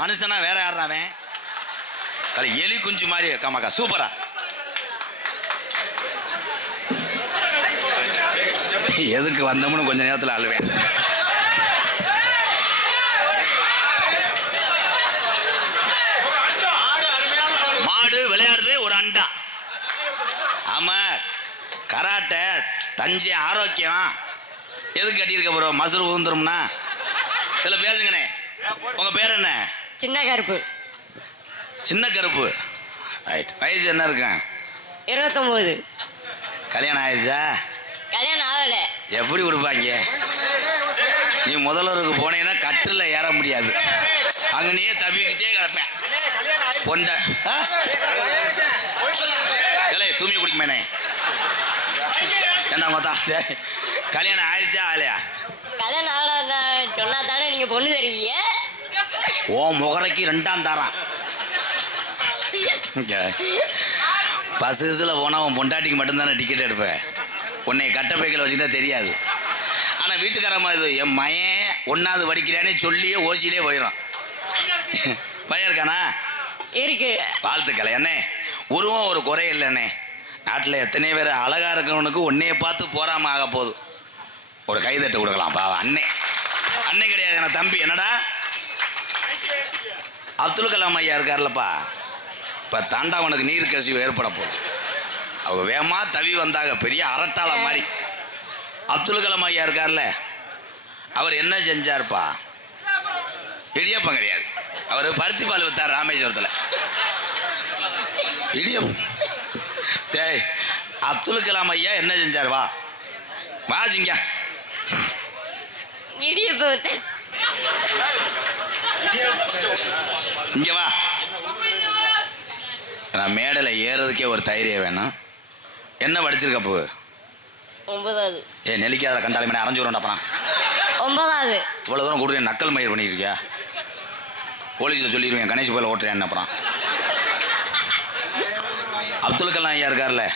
மனுஷனா வேற யாராவன் எலி குஞ்சு மாதிரி இருக்காமாக்கா. சூப்பரா. எதுக்கு வந்தோம்னு கொஞ்ச நேரத்தில் அழுவேன். மாடு விளையாடுது ஒரு அண்டா. ஆமா, கராட்டை தஞ்சை ஆரோக்கியம். எதுக்கு கட்டியிருக்க ப்ரோ? மசூர் ஊந்துரும்னா இதுல பேசுங்கண்ணே. உங்க பேர் என்ன? சின்ன கருப்பு. சின்ன கருப்பு. ரைட். வயசு என்ன இருக்கு? 29. கல்யாணம் ஆயிடுச்சா? கல்யாணம் ஆகல. எப்படி கொடுப்பாங்க? நீ முதல்வருக்கு போனீங்கன்னா கட்டில் ஏற முடியாது, அங்கனையே தவிக்கிட்டே கிடப்பேன். பொண்ட தூமி குடிக்குமேனே. என்ன மொத்தா கல்யாணம் ஆயிடுச்சா ஆகலையா? கல்யாணம் ஆகல சொன்னா தானே நீங்க பொண்ணு தருவீங்க. ஓ முகரைக்கு 2ஆம் தாரான். பஸ்ஸில் போனால் உன் பொண்டாட்டிக்கு மட்டும்தானே டிக்கெட் எடுப்பேன். உன்னை கட்ட பைக்கில் வச்சுக்கிட்டா தெரியாது. ஆனால் வீட்டுக்காரம்மா இது என் மயன் 1ஆவது படிக்கிறானே சொல்லியே ஓசியிலே போயிடும். பையன் இருக்கானா? இருக்கு. வாழ்த்துக்களை அண்ணே. உருவம் ஒரு குறை இல்லைண்ணே. நாட்டில் எத்தனை பேர் அழகா இருக்கிறவனுக்கு உன்னைய பார்த்து போறாம ஆக போகுது. ஒரு கைதட்டு கொடுக்கலாம் பாவா. அண்ணே அண்ணே கிடையாது என்ன தம்பி. என்னடா அப்துல் கலாம் ஐயா இருக்கார்லப்பா, இப்போ தாண்டாவனுக்கு நீர் கசிவு ஏற்பட போகுது. அவங்க வேகமா தவி வந்தாங்க, பெரிய அரட்டாள மாதிரி. அப்துல் கலாம் ஐயா இருக்கார்ல, அவர் என்ன செஞ்சார்ப்பா? இடியப்பம் கிடையாது, அவர் பருத்தி பால் வித்தார் ராமேஸ்வரத்தில். இடியப்பம். டேய், அப்துல் கலாம் ஐயா என்ன செஞ்சார்? வா வாசிங்க. இங்க வா. நான் மேடையில் ஏறதுக்கே ஒரு தைரியம் வேணும். என்ன படிச்சிருக்க போ? 9வது. நெல்லிக்காத கண்டாலி மணி அரைஞ்சு வரணும். அப்புறம் 9வது. இவ்வளோ தூரம் கொடுத்து நக்கல் மயிர் பண்ணிட்டு இருக்கியா? போலீஸில் சொல்லிடுவேன் கணேஷ் போல ஓட்டுறேன். அப்புறம் அப்துல் கலாம் ஐயா இருக்கார்ல,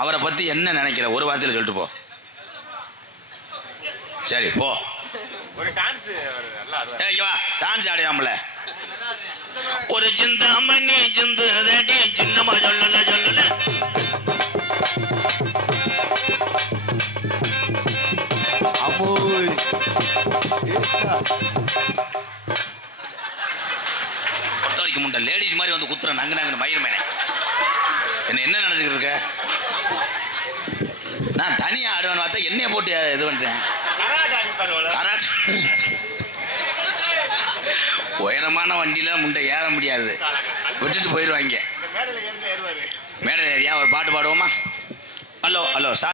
அவரை பற்றி என்ன நினைக்கிற? ஒரு வார்த்தையில் சொல்லிட்டு போ. சரி போ. ஒரு டான்ஸ் டான்ஸ் ஆடையாமல ஒரு சிந்தாமணி சிந்து சின்னமா சொல்லல சொல்லல. பொறுத்த வரைக்கும் முண்டை லேடிஸ் மாதிரி வந்து குத்துற நங்கு நங்கு மயிர் மேனே. என்ன நினைச்சுக்கிட்டு இருக்க? நான் தனியா ஆடுவேன் பார்த்தா என்னைய போட்டு இது பண்றேன். உயரமான வண்டியில முண்டை ஏற முடியாது, விட்டுட்டு போயிடுவாங்க. மேடையில் ஏறியா ஒரு பாட்டு பாடுவோமா? Hello hello sir.